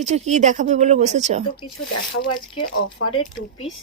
কিছু কি দেখাবে বলে বসেছো? তো কিছু দেখাবো আজকে অফারে 2 পিস,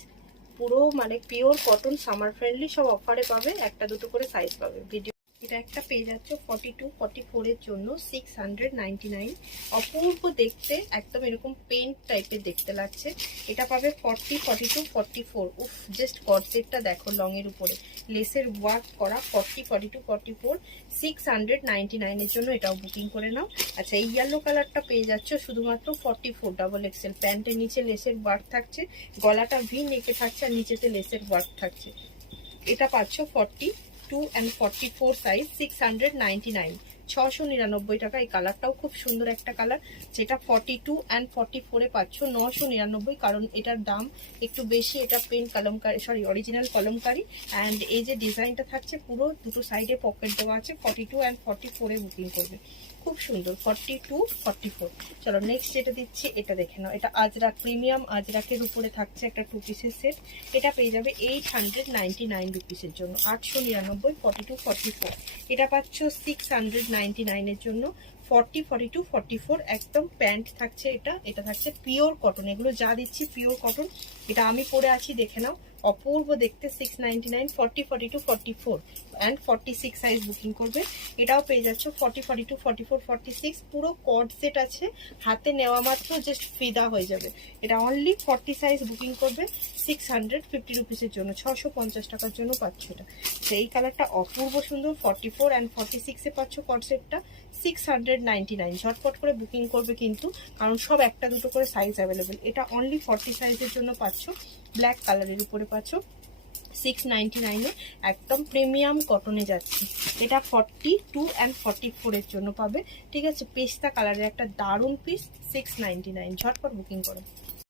পুরো মানে পিওর কটন, সামার ফ্রেন্ডলি, সব অফারে পাবে, একটা দুটো করে সাইজ পাবে। ভিডিও এটা একটা পেয়ে যাচ্ছে 42-44 এর জন্য 699। অপূর্ব দেখতে, একদম এরকম পেন্ট টাইপের দেখতে লাগছে। এটা পাবে 40, 42, 44। উফ, জাস্ট কর্সেটটা দেখো, লং এর উপরে লেসের ওয়ার্ক করা। 40, 42, 44, 699 এর জন্য এটাও বুকিং করে নাও। আচ্ছা, এই ইয়েলো কালারটা পেয়ে যাচ্ছে শুধুমাত্র 44 ডাবল এক্সেল। প্যান্টের নিচে লেসের ওয়ার্ক থাকছে, গলাটা ভি নেকে থাকছে, আর নিচেতে লেসের ওয়ার্ক থাকছে। এটা পাচ্ছ 42 and 44 সাইজ, 699, 699 টাকা। এই কালারটাও খুব সুন্দর একটা কালার, যেটা 42 and 44 এ পাচ্ছ 999, কারণ এটার দাম একটু বেশি। এটা pen Kalamkari, sorry original Kalamkari. And এই যে ডিজাইনটা থাকছে, পুরো দুটো সাইডে পকেট দেওয়া আছে। 42 and 44 এ বুকিং করবে, খুব সুন্দর। 42, 44। চলো নেক্সট যেটা দিচ্ছি এটা দেখে নাও। এটা আজরাক, প্রিমিয়াম আজরাকের উপরে থাকছে একটা 2 পিসের সেট। এটা পেয়ে যাবে 899 রুপিসের জন্য, 899, 42, 44। এটা পাচ্ছ 699 এর জন্য, 40, 42, 44। একদম প্যান্ট থাকছে এটা। এটা থাকছে পিওর কটন, এগুলো যা দিচ্ছি পিওর কটন। এটা আমি পরে আছি, দেখে নাও, অপূর্ব দেখতে। 699, 40, 42, 44 অ্যান্ড 46 সাইজ বুকিং করবে। এটাও পেয়ে যাচ্ছ 40, 42, 44, 46। পুরো কর্ড সেট আছে, হাতে নেওয়া মাত্র জাস্ট ফিদা হয়ে যাবে। এটা অনলি 40 সাইজ বুকিং করবে 650 রুপিসের জন্য, 650 টাকার জন্য পাচ্ছ এটা। তো এই কালারটা অপূর্ব সুন্দর। 44 অ্যান্ড 46 এ পাচ্ছ কর্ড সেটটা 699। ঝটপট করে বুকিং করবে কিন্তু, কারণ সব একটা দুটো করে সাইজ অ্যাভেলেবেল। এটা অনলি 40 সাইজের জন্য পাচ্ছ, ব্ল্যাক কালারের উপরে পাচ্ছ 699 এ। একদম প্রিমিয়াম কটনে যাচ্ছে। এটা 42 অ্যান্ড 44 এর জন্য পাবে, ঠিক আছে। পেস্তা কালারের একটা দারুণ পিস, 699। ঝটপট বুকিং করো।